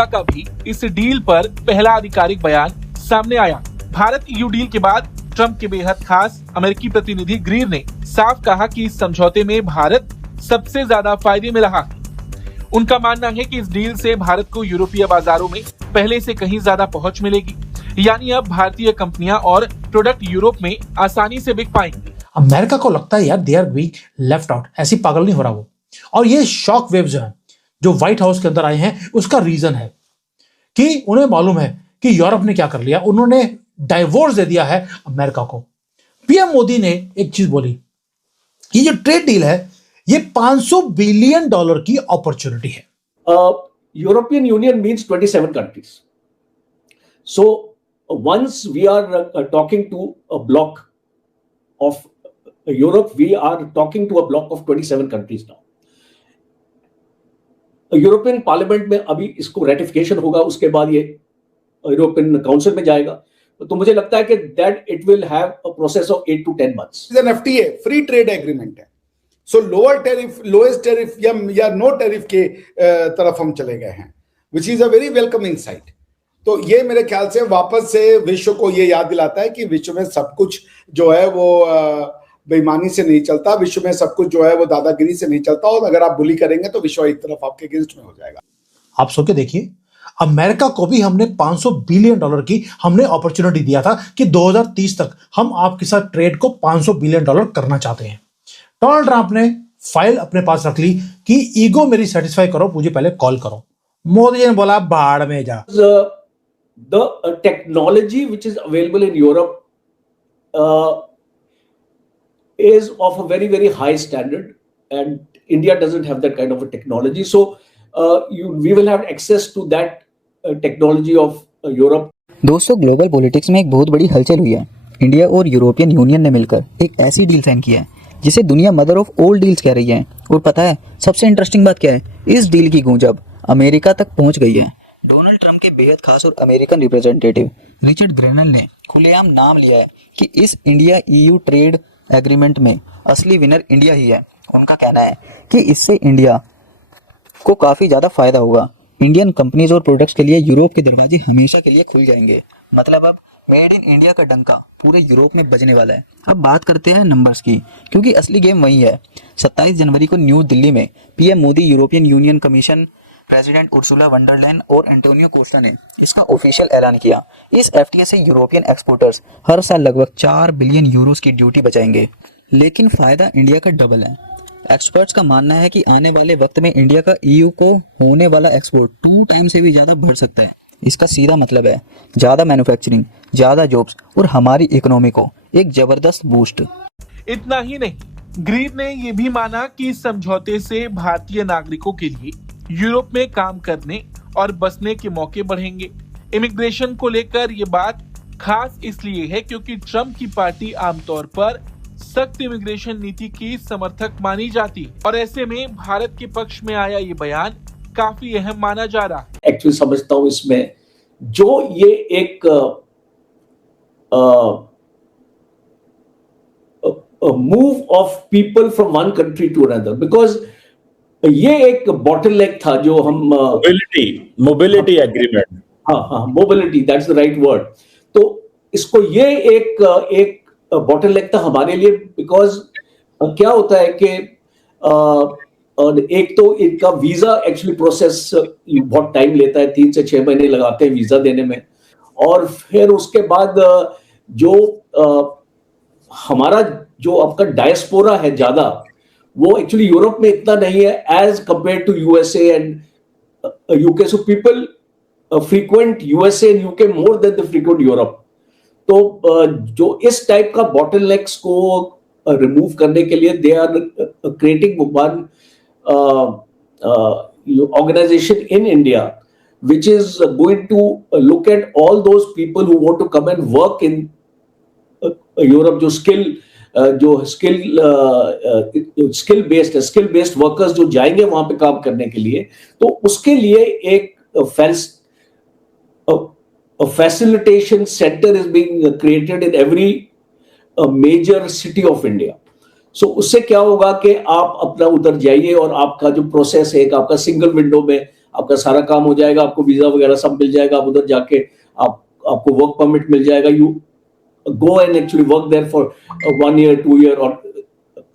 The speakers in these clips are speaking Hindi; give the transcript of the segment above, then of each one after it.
अमेरिका का भी इस डील पर पहला आधिकारिक बयान सामने आया। भारत ईयू डील के बाद ट्रंप के बेहद खास अमेरिकी प्रतिनिधि ग्रीर ने साफ कहा कि इस समझौते में भारत सबसे ज्यादा फायदे में रहा है। उनका मानना है कि इस डील से भारत को यूरोपीय बाजारों में पहले से कहीं ज्यादा पहुंच मिलेगी, यानी अब भारतीय कंपनियां और प्रोडक्ट यूरोप में आसानी से बिक पाएंगे। अमेरिका को लगता है यार they are being left out, ऐसी पागल नहीं हो रहा वो। और ये शॉक वेव जो है जो व्हाइट हाउस के अंदर आए हैं उसका रीजन है कि उन्हें मालूम है कि यूरोप ने क्या कर लिया, उन्होंने डाइवोर्स दे दिया है अमेरिका को। पीएम मोदी ने एक चीज बोली कि ये ट्रेड डील है ये $500 बिलियन की अपॉर्चुनिटी है। European Union means 27 countries. So once we are talking to a bloc of Europe, we are talking to a bloc of 27 countries now. European parliament में अभी इसको रेटिफिकेशन होगा, उसके बाद ये यूरोपियन काउंसिल में जाएगा, तो मुझे लगता है कि that it will have a process of 8 to 10 months. An FTA free trade agreement है, so lower tariff, lowest tariff या नो टेरिफ के तरफ हम चले गए हैं, which is a very welcoming sight. तो ये मेरे ख्याल से वापस से विश्व को ये याद दिलाता है कि विश्व में सब कुछ जो है वो बेईमानी से नहीं चलता, विश्व में सब कुछ जो है वो दादागिरी से नहीं चलता, और अगर आप बुली करेंगे तो विश्व एक तरफ आपके अगेंस्ट में हो जाएगा। आप सोच के देखिए, अमेरिका को भी हमने $500 बिलियन की हमने अपॉर्चुनिटी दिया था कि 2030 तक हम आपके साथ ट्रेड को $500 बिलियन करना चाहते हैं। डोनाल्ड ट्रंप ने फाइल अपने पास रख ली कि ईगो मेरी सेटिस्फाई करो, मुझे पहले कॉल करो। मोदी जी ने बोला बाढ़ में जा। The technology which is available in Europe is of a very, very high standard, and India doesn't have that kind of a technology. So we will have access to that technology of Europe. दोस्तों, ग्लोबल पॉलिटिक्स में एक बहुत बड़ी हलचल हुई है। इंडिया और यूरोपियन यूनियन ने मिलकर एक ऐसी डील साइन की है जिसे दुनिया मदर ऑफ ऑल डील्स कह रही है। और पता है सबसे इंटरेस्टिंग बात क्या है? इस डील की गूंज अब अमेरिका तक पहुंच गई है। डोनाल्ड ट्रंप के बेहद खास और अमेरिकन रिप्रेजेंटेटिव रिचर्ड ग्रेनल ने खुलेआम नाम लिया है कि इस इंडिया ईयू ट्रेड एग्रीमेंट में असली विनर इंडिया ही है। उनका कहना है कि इससे इंडिया को काफ़ी ज़्यादा फायदा होगा। इंडियन कंपनीज और प्रोडक्ट्स के लिए यूरोप के दरवाजे हमेशा के लिए खुल जाएंगे। मतलब अब मेड इन इंडिया का डंका पूरे यूरोप में बजने वाला है। अब बात करते हैं नंबर्स की, क्योंकि असली गेम वही है। 27 जनवरी को न्यू दिल्ली में PM Modi, European Union commission president Ursula von der Leyen और एंटोनियो कोस्टा ने इसका ऑफिशियल ऐलान किया। इस एफटीए से यूरोपियन एक्सपोर्टर्स हर साल लगभग 4 बिलियन यूरोस की ड्यूटी बचाएंगे, लेकिन फायदा इंडिया का डबल है। एक्सपर्ट्स का मानना है कि आने वाले वक्त में इंडिया का ईयू को होने वाला एक्सपोर्ट 2 टाइम से भी ज्यादा बढ़ सकता है। इसका सीधा मतलब है ज्यादा मैन्युफैक्चरिंग, ज्यादा जॉब्स और हमारी इकोनॉमी को एक जबरदस्त बूस्ट। इतना ही नहीं, ग्रीर ने यह भी माना कि इस समझौते से भारतीय नागरिकों के लिए यूरोप में काम करने और बसने के मौके बढ़ेंगे। इमिग्रेशन को लेकर ये बात खास इसलिए है क्योंकि ट्रंप की पार्टी आमतौर पर सख्त इमिग्रेशन नीति की समर्थक मानी जाती है, और ऐसे में भारत के पक्ष में आया ये बयान काफी अहम माना जा रहा है। एक्चुअली समझता हूँ इसमें जो ये एक move of people from one country to another, because ये एक बॉटलनेक था जो हम मोबिलिटी एग्रीमेंट, हाँ mobility, that's the right word. तो इसको ये एक बॉटलनेक था हमारे लिए, बिकॉज क्या होता है कि एक तो इनका वीजा एक्चुअली प्रोसेस बहुत टाइम लेता है, 3 से 6 महीने लगाते हैं वीजा देने में, और फिर उसके बाद जो हमारा जो आपका डायस्पोरा है ज्यादा, वो एक्चुअली यूरोप में इतना नहीं है as compare to USA and UK. So people frequent USA and UK more than the frequent Europe. तो जो इस टाइप का बॉटलनेक्स को रिमूव करने के लिए they are creating one organization in India which is going to look at all those people who want to come and work in Europe, जो स्किल बेस्ड वर्कर्स जो जाएंगे वहां पे काम करने के लिए, तो उसके लिए एक facilitation center is being created in every major city of India. So उससे क्या होगा कि आप अपना उधर जाइए और आपका जो प्रोसेस है, आपका सिंगल विंडो में आपका सारा काम हो जाएगा, आपको वीजा वगैरह सब मिल जाएगा, आप उधर जाके आपको वर्क परमिट मिल जाएगा, you go and actually work there for 1 year 2 year और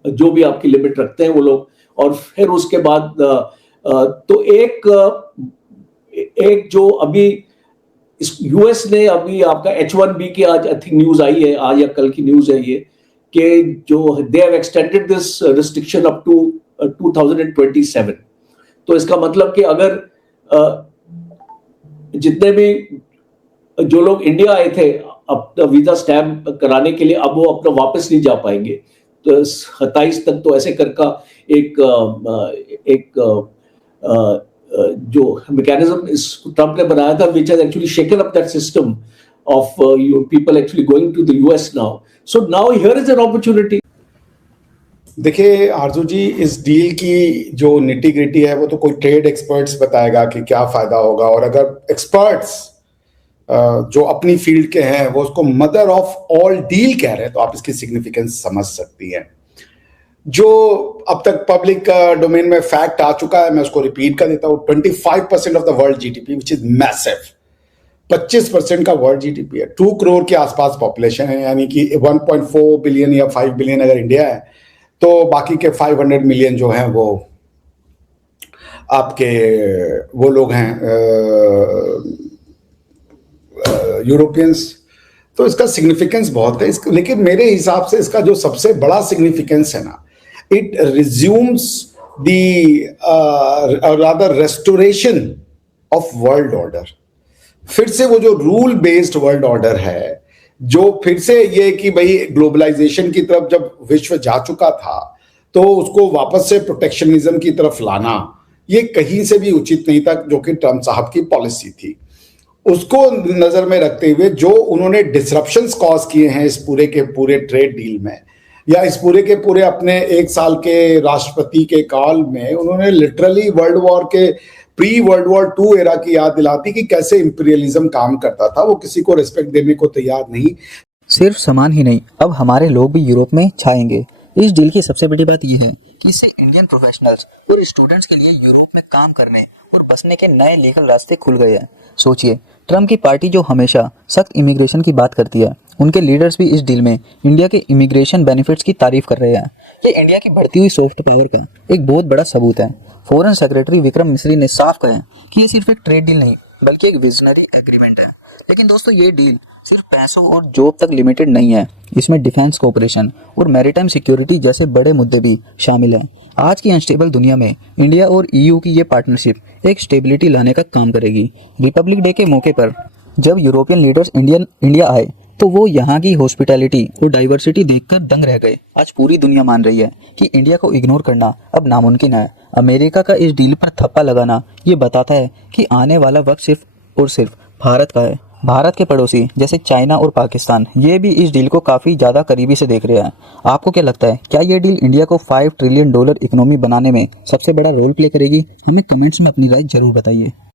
जो भी आपकी लिमिट रखते हैं वो लोग। और फिर उसके बाद तो एक जो अभी यूएस ने अभी आपका H1B की आज आई थिंक न्यूज आई है, आज या कल की न्यूज है ये, कि जो they have extended this restriction up to 2027। तो इसका मतलब कि अगर जितने भी जो लोग इंडिया आए थे अपना वीजा स्टैम्प कराने के लिए, अब वो अपना वापस नहीं जा पाएंगे। तो 27 तक तो ऐसे करका एक जो मैकेनिज्म ट्रम्प ने बनाया था, which has actually shaken up that system of people actually going to the US now. So now here is an opportunity. देखिए आरजू जी, इस डील की जो निटी ग्रिटी है वो तो कोई ट्रेड एक्सपर्ट्स बताएगा कि क्या फायदा होगा, और अगर एक्सपर्ट्स जो अपनी फील्ड के हैं वो उसको मदर ऑफ ऑल डील कह रहे हैं, तो आप इसकी सिग्निफिकेंस समझ सकती हैं। जो अब तक पब्लिक डोमेन में फैक्ट आ चुका है, मैं उसको रिपीट कर देता हूं। 25% of the world GDP which is massive, 25% का वर्ल्ड जीडीपी है, 2 करोड़ के आसपास पॉपुलेशन है, यानी कि 1.4 बिलियन या 5 बिलियन अगर इंडिया है तो बाकी के 500 मिलियन जो हैं वो आपके वो लोग हैं यूरोपियंस। तो इसका सिग्निफिकेंस बहुत है। लेकिन मेरे हिसाब से इसका जो सबसे बड़ा सिग्निफिकेंस है ना, it resumes the rather restoration of world order. फिर से वो जो रूल बेस्ड वर्ल्ड ऑर्डर है, जो फिर से ये कि भाई ग्लोबलाइजेशन की तरफ जब विश्व जा चुका था तो उसको वापस से प्रोटेक्शनिज्म की तरफ लाना, ये कहीं से भी उचित नहीं था, जो कि ट्रम्प साहब की पॉलिसी थी। उसको नजर में रखते हुए जो उन्होंने डिसरप्शंस कॉज किए हैं इस पूरे के पूरे ट्रेड डील में, या इस पूरे के पूरे अपने 1 साल के राष्ट्रपति के काल में, उन्होंने लिटरली वर्ल्ड वॉर के प्री वर्ल्ड वॉर 2 एरा की याद दिलाती कि कैसे इंपीरियलिज्म काम करता था। वो किसी को रिस्पेक्ट देने को तैयार नहीं। सिर्फ सामान ही नहीं, अब हमारे लोग भी यूरोप में छाएंगे। इस डील की सबसे बड़ी बात यह है कि इससे इंडियन प्रोफेशनल्स और स्टूडेंट्स के लिए यूरोप में काम करने और बसने के नए लीगल रास्ते खुल गए हैं। सोचिए, ट्रम्प की पार्टी जो हमेशा सख्त इमिग्रेशन की बात करती है, उनके लीडर्स भी इस डील में इंडिया के इमिग्रेशन बेनिफिट्स की तारीफ कर रहे हैं। ये इंडिया की बढ़ती हुई सॉफ्ट पावर का एक बहुत बड़ा सबूत है। फॉरेन सेक्रेटरी विक्रम मिस्री ने साफ कहा कि ये सिर्फ एक ट्रेड डील नहीं बल्कि एक विजनरी एग्रीमेंट है। लेकिन दोस्तों, ये डील सिर्फ पैसों और जॉब तक लिमिटेड नहीं है। इसमें डिफेंस कोऑपरेशन और मैरीटाइम सिक्योरिटी जैसे बड़े मुद्दे भी शामिल हैं। आज की अनस्टेबल दुनिया में इंडिया और ईयू की ये पार्टनरशिप एक स्टेबिलिटी लाने का काम करेगी। रिपब्लिक डे के मौके पर जब यूरोपियन लीडर्स इंडिया आए तो वो यहाँ की हॉस्पिटैलिटी और डाइवर्सिटी देखकर दंग रह गए। आज पूरी दुनिया मान रही है कि इंडिया को इग्नोर करना अब नामुमकिन है। अमेरिका का इस डील पर थप्पा लगाना ये बताता है कि आने वाला वक्त सिर्फ और सिर्फ भारत का है। भारत के पड़ोसी जैसे चाइना और पाकिस्तान, ये भी इस डील को काफ़ी ज़्यादा करीबी से देख रहे हैं। आपको क्या लगता है, क्या ये डील इंडिया को $5 ट्रिलियन इकोनॉमी बनाने में सबसे बड़ा रोल प्ले करेगी? हमें कमेंट्स में अपनी राय जरूर बताइए।